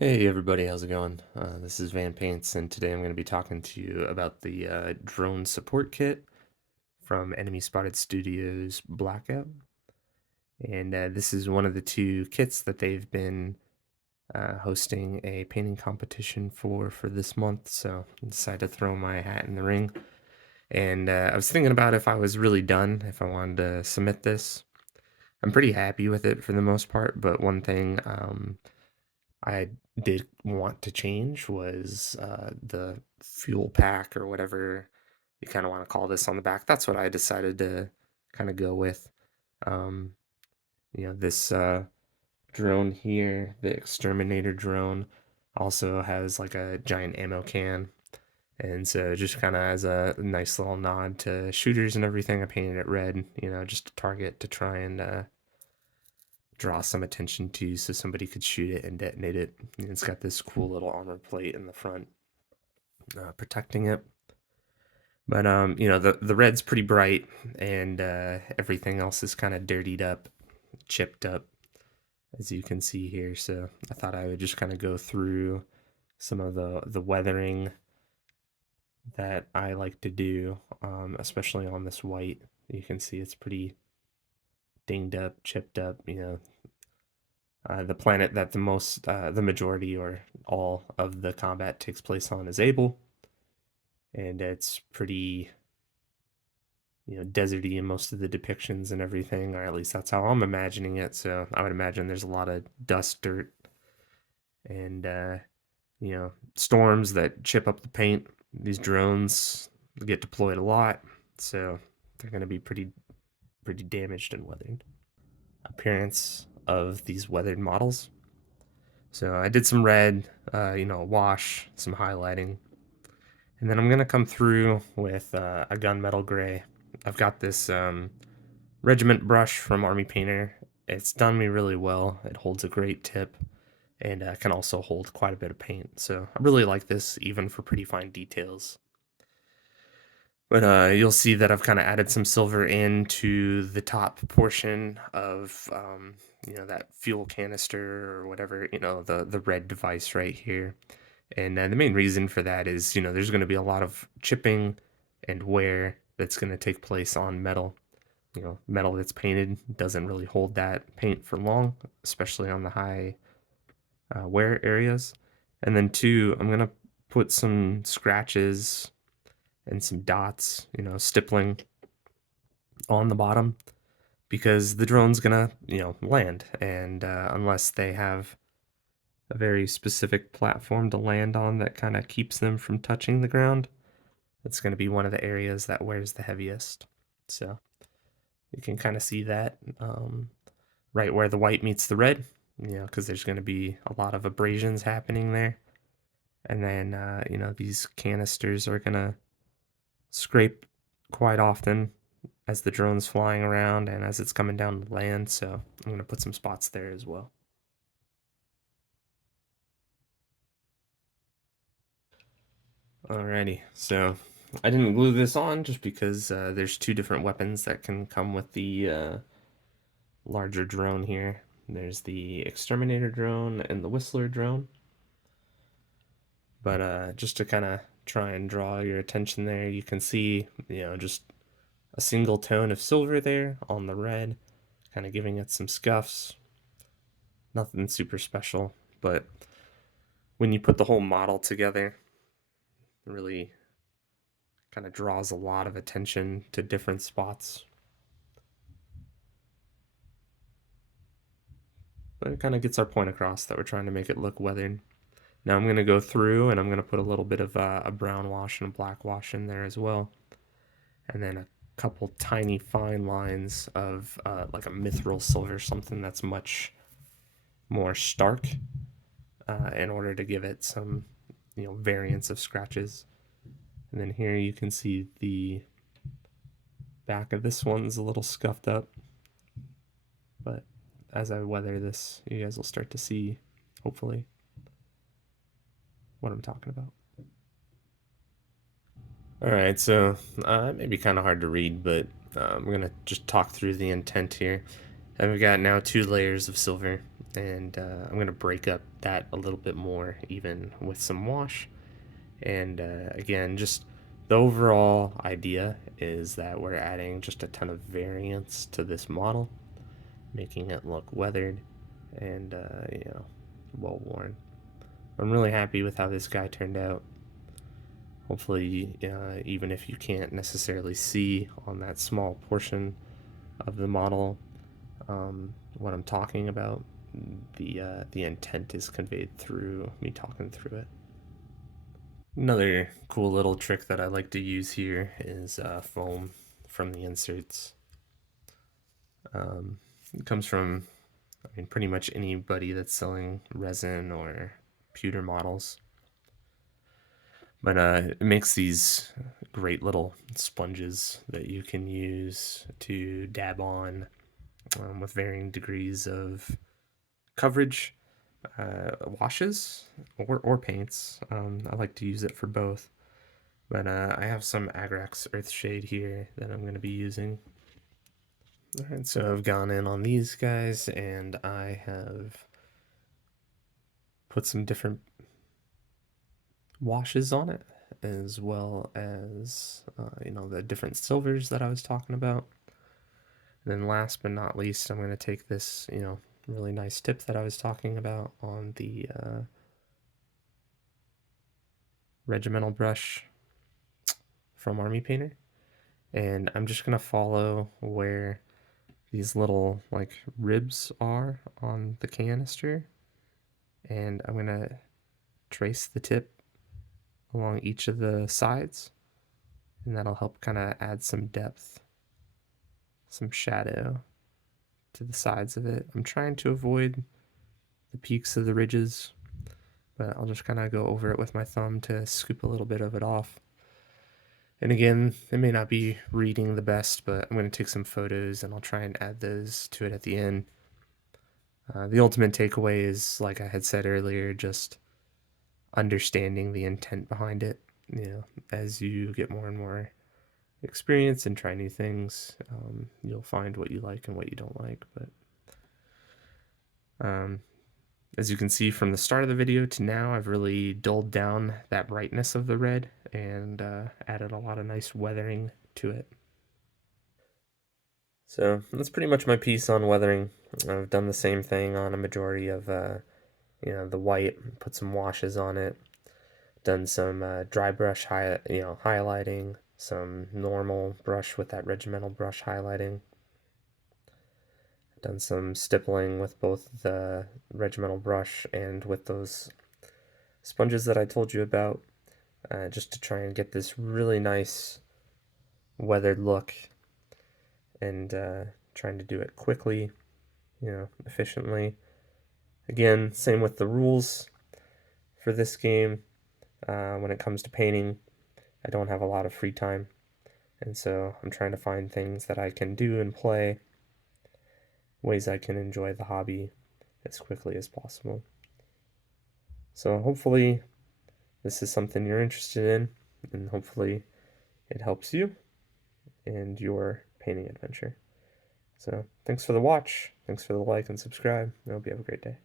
Hey everybody, how's it going? This is Van Paints, and today I'm going to be talking to you about the drone support kit from Enemy Spotted Studios Blackout. And this is one of the two kits that they've been hosting a painting competition for this month, so I decided to throw my hat in the ring. And I was thinking about if I was really done, if I wanted to submit this. I'm pretty happy with it for the most part, but one thing I did want to change was the fuel pack or whatever you kind of want to call this on the back. That's what I decided to kind of go with. Um, this drone here, the exterminator drone, also has like a giant ammo can. And so just kind of as a nice little nod to shooters and everything, I painted it red, just a target to try and draw some attention to so somebody could shoot it and detonate it. And it's got this cool little armor plate in the front protecting it. But the red's pretty bright, and everything else is kind of dirtied up, chipped up, as you can see here. So I thought I would just kind of go through some of the weathering that I like to do, especially on this white. You can see it's pretty dinged up, chipped up. The planet that the majority or all of the combat takes place on is Able, and it's pretty, deserty in most of the depictions and everything, or at least that's how I'm imagining it. So I would imagine there's a lot of dust, dirt, and storms that chip up the paint. These drones get deployed a lot, so they're going to be pretty damaged and weathered. Appearance of these weathered models. So I did some red, wash, some highlighting. And then I'm going to come through with a gunmetal gray. I've got this regiment brush from Army Painter. It's done me really well. It holds a great tip and can also hold quite a bit of paint. So I really like this even for pretty fine details. But you'll see that I've kind of added some silver into the top portion of, that fuel canister or whatever, the red device right here. And the main reason for that is, there's going to be a lot of chipping and wear that's going to take place on metal. Metal that's painted doesn't really hold that paint for long, especially on the high wear areas. And then two, I'm going to put some scratches and some dots, stippling on the bottom because the drone's gonna, land. And unless they have a very specific platform to land on that kind of keeps them from touching the ground, it's going to be one of the areas that wears the heaviest. So you can kind of see that right where the white meets the red, because there's going to be a lot of abrasions happening there. And then, these canisters are going to scrape quite often as the drone's flying around and as it's coming down to land, so I'm going to put some spots there as well. Alrighty, so I didn't glue this on just because there's two different weapons that can come with the larger drone here. There's the exterminator drone and the whistler drone. But just to kind of try and draw your attention there, you can see, just a single tone of silver there on the red, kind of giving it some scuffs. Nothing super special, but when you put the whole model together, it really kind of draws a lot of attention to different spots. But it kind of gets our point across that we're trying to make it look weathered. Now I'm going to go through and I'm going to put a little bit of a brown wash and a black wash in there as well. And then a couple tiny fine lines of like a mithril silver, something that's much more stark in order to give it some, variance of scratches. And then here you can see the back of this one's a little scuffed up, but as I weather this, you guys will start to see, hopefully, what I'm talking about. Alright, so it may be kind of hard to read, but I'm going to just talk through the intent here. And we've got now two layers of silver, and I'm going to break up that a little bit more even with some wash. And again, just the overall idea is that we're adding just a ton of variance to this model, making it look weathered and well worn. I'm really happy with how this guy turned out. Hopefully, even if you can't necessarily see on that small portion of the model what I'm talking about, the intent is conveyed through me talking through it. Another cool little trick that I like to use here is foam from the inserts. It comes from, I mean, pretty much anybody that's selling resin or pewter models. But it makes these great little sponges that you can use to dab on with varying degrees of coverage, washes, or paints. I like to use it for both. But I have some Agrax Earthshade here that I'm going to be using. Alright, so I've gone in on these guys and I have put some different washes on it, as well as the different silvers that I was talking about. And then last but not least, I'm going to take this really nice tip that I was talking about on the regimental brush from Army Painter, and I'm just going to follow where these little like ribs are on the canister, and I'm going to trace the tip along each of the sides, and that'll help kind of add some depth, some shadow to the sides of it. I'm trying to avoid the peaks of the ridges, but I'll just kind of go over it with my thumb to scoop a little bit of it off. And again, it may not be reading the best, but I'm going to take some photos and I'll try and add those to it at the end. The ultimate takeaway is, like I had said earlier, just understanding the intent behind it. As you get more and more experience and try new things, you'll find what you like and what you don't like. But as you can see from the start of the video to now, I've really dulled down that brightness of the red and added a lot of nice weathering to it. So that's pretty much my piece on weathering. I've done the same thing on a majority of the white, put some washes on it, done some dry brush highlighting, some normal brush with that regimental brush highlighting. Done some stippling with both the regimental brush and with those sponges that I told you about, just to try and get this really nice weathered look, and trying to do it quickly, efficiently. Again, same with the rules for this game. When it comes to painting, I don't have a lot of free time, and so I'm trying to find things that I can do and play, ways I can enjoy the hobby as quickly as possible. So hopefully this is something you're interested in, and hopefully it helps you and your painting adventure. So thanks for the watch, thanks for the like and subscribe, I hope you have a great day.